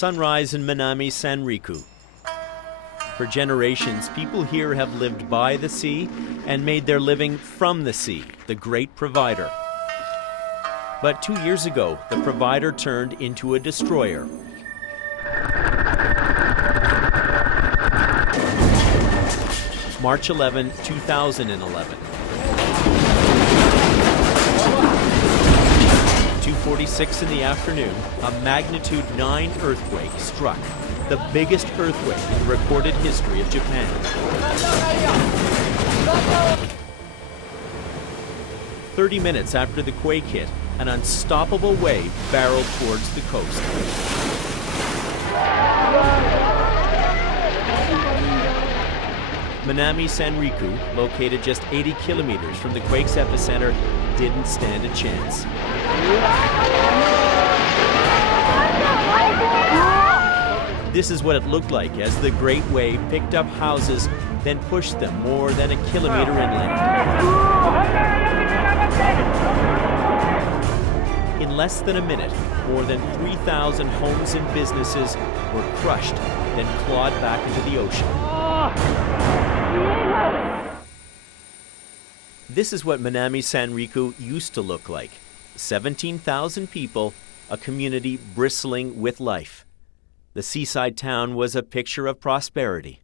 sunrise in Minamisanriku. For generations, people here have lived by the sea and made their living from the sea, the great provider. But 2 years ago, the provider turned into a destroyer. March 11, 2011. 2:46 in the afternoon, a magnitude 9 earthquake struck, the biggest earthquake in the recorded history of Japan. 30 minutes after the quake hit, an unstoppable wave barreled towards the coast. Minamisanriku, located just 80 kilometers from the quake's epicenter, didn't stand a chance. This is what it looked like as the great wave picked up houses, then pushed them more than a kilometer inland. In less than a minute, more than 3,000 homes and businesses were crushed, then clawed back into the ocean. This is what Minamisanriku used to look like. 17,000 people, a community bristling with life. The seaside town was a picture of prosperity.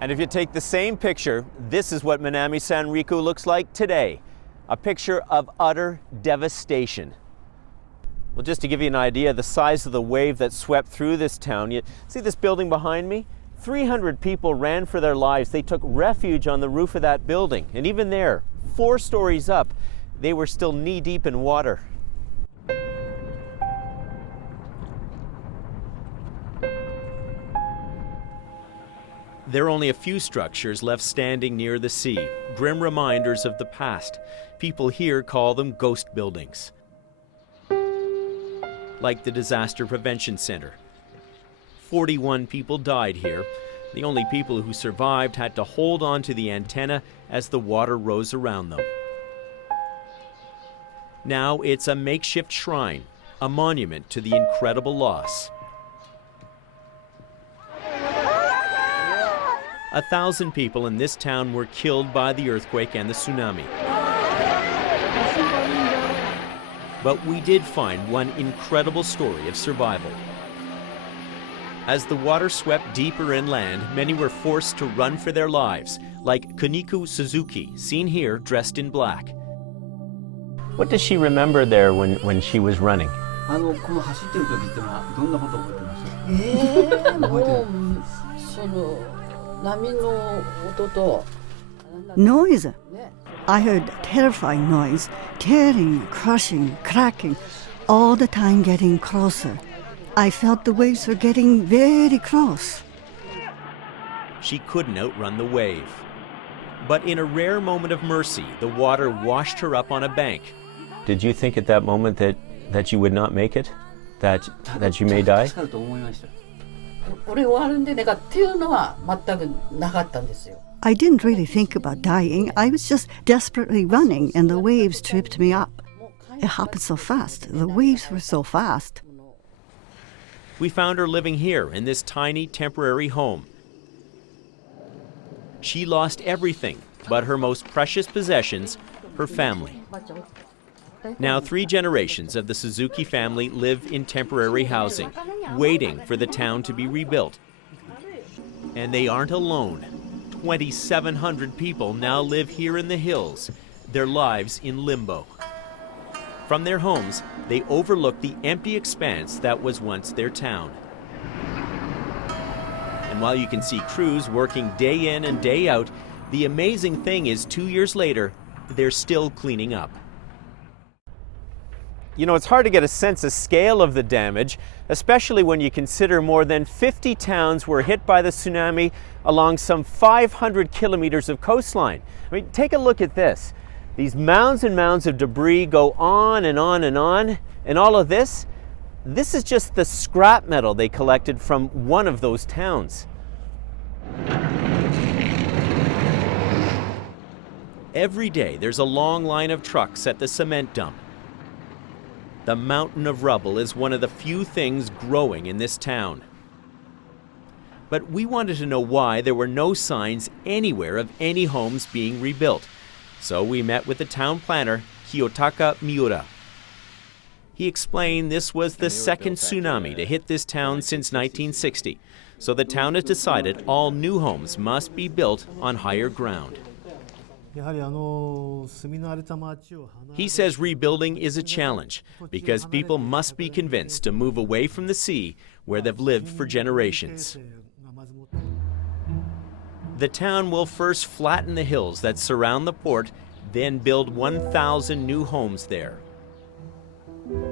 And if you take the same picture, this is what Minamisanriku looks like today. A picture of utter devastation. Well, just to give you an idea of the size of the wave that swept through this town, you see this building behind me? 300 people ran for their lives. They took refuge on the roof of that building. And even there, 4 stories up, they were still knee-deep in water. There are only a few structures left standing near the sea, grim reminders of the past. People here call them ghost buildings. Like the Disaster Prevention Center. 41 people died here. The only people who survived had to hold on to the antenna as the water rose around them. Now it's a makeshift shrine, a monument to the incredible loss. 1,000 people in this town were killed by the earthquake and the tsunami. But we did find one incredible story of survival. As the water swept deeper inland, many were forced to run for their lives, like Kuniku Suzuki, seen here dressed in black. What does she remember there when she was running? Noise. I heard terrifying noise, tearing, crushing, cracking, all the time getting closer. I felt the waves were getting very close. She couldn't outrun the wave. But in a rare moment of mercy, the water washed her up on a bank. Did you think at that moment that you would not make it? That you may die? I didn't really think about dying. I was just desperately running, and the waves tripped me up. It happened so fast. The waves were so fast. We found her living here in this tiny temporary home. She lost everything but her most precious possessions, her family. Now 3 generations of the Suzuki family live in temporary housing, waiting for the town to be rebuilt. And they aren't alone. 2,700 people now live here in the hills, their lives in limbo. From their homes, they overlook the empty expanse that was once their town. And while you can see crews working day in and day out, the amazing thing is 2 years later, they're still cleaning up. You know, it's hard to get a sense of scale of the damage, especially when you consider more than 50 towns were hit by the tsunami along some 500 kilometers of coastline. I mean, take a look at this. These mounds and mounds of debris go on and on and on, and all of this is just the scrap metal they collected from one of those towns. Every day, there's a long line of trucks at the cement dump. The mountain of rubble is one of the few things growing in this town. But we wanted to know why there were no signs anywhere of any homes being rebuilt. So we met with the town planner, Kiyotaka Miura. He explained this was the second tsunami to hit this town since 1960. So the town has decided all new homes must be built on higher ground. He says rebuilding is a challenge because people must be convinced to move away from the sea where they've lived for generations. The town will first flatten the hills that surround the port, then build 1,000 new homes there.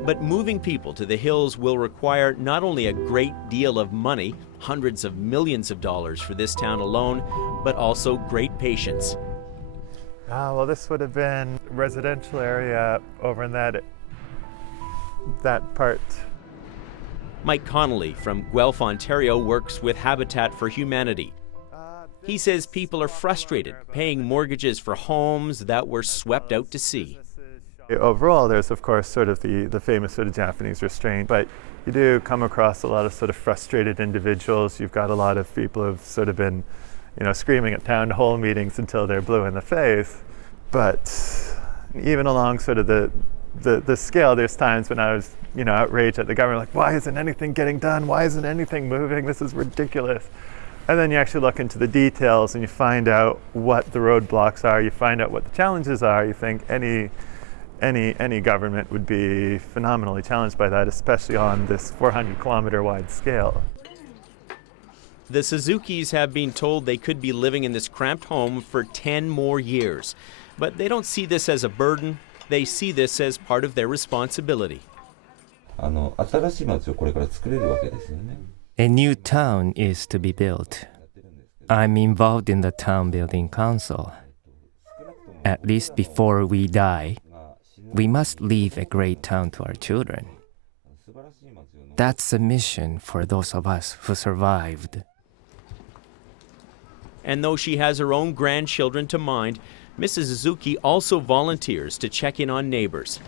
But moving people to the hills will require not only a great deal of money, hundreds of millions of dollars for this town alone, but also great patience. Well, this would have been a residential area over in that part. Mike Connolly from Guelph, Ontario works with Habitat for Humanity. He says people are frustrated paying mortgages for homes that were swept out to sea. Overall, there's of course sort of the famous sort of Japanese restraint, but you do come across a lot of sort of frustrated individuals. You've got a lot of people who've sort of been, screaming at town hall meetings until they're blue in the face. But even along sort of the scale, there's times when I was, outraged at the government, like, why isn't anything getting done? Why isn't anything moving? This is ridiculous. And then you actually look into the details and you find out what the roadblocks are. You find out what the challenges are. You think any government would be phenomenally challenged by that, especially on this 400-kilometer wide scale. The Suzukis have been told they could be living in this cramped home for 10 more years. But they don't see this as a burden. They see this as part of their responsibility. A new town is to be built. I'm involved in the town building council. At least before we die, we must leave a great town to our children. That's a mission for those of us who survived. And though she has her own grandchildren to mind, Mrs. Suzuki also volunteers to check in on neighbors.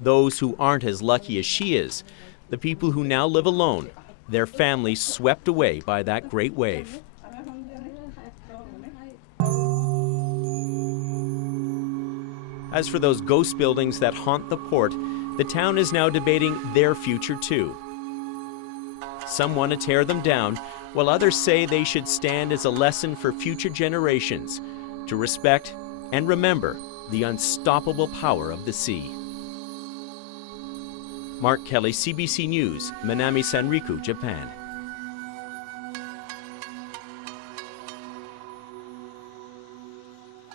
Those who aren't as lucky as she is, the people who now live alone, their families swept away by that great wave. As for those ghost buildings that haunt the port, the town is now debating their future too. Some want to tear them down, while others say they should stand as a lesson for future generations to respect and remember the unstoppable power of the sea. Mark Kelley, CBC News, Minamisanriku, Japan.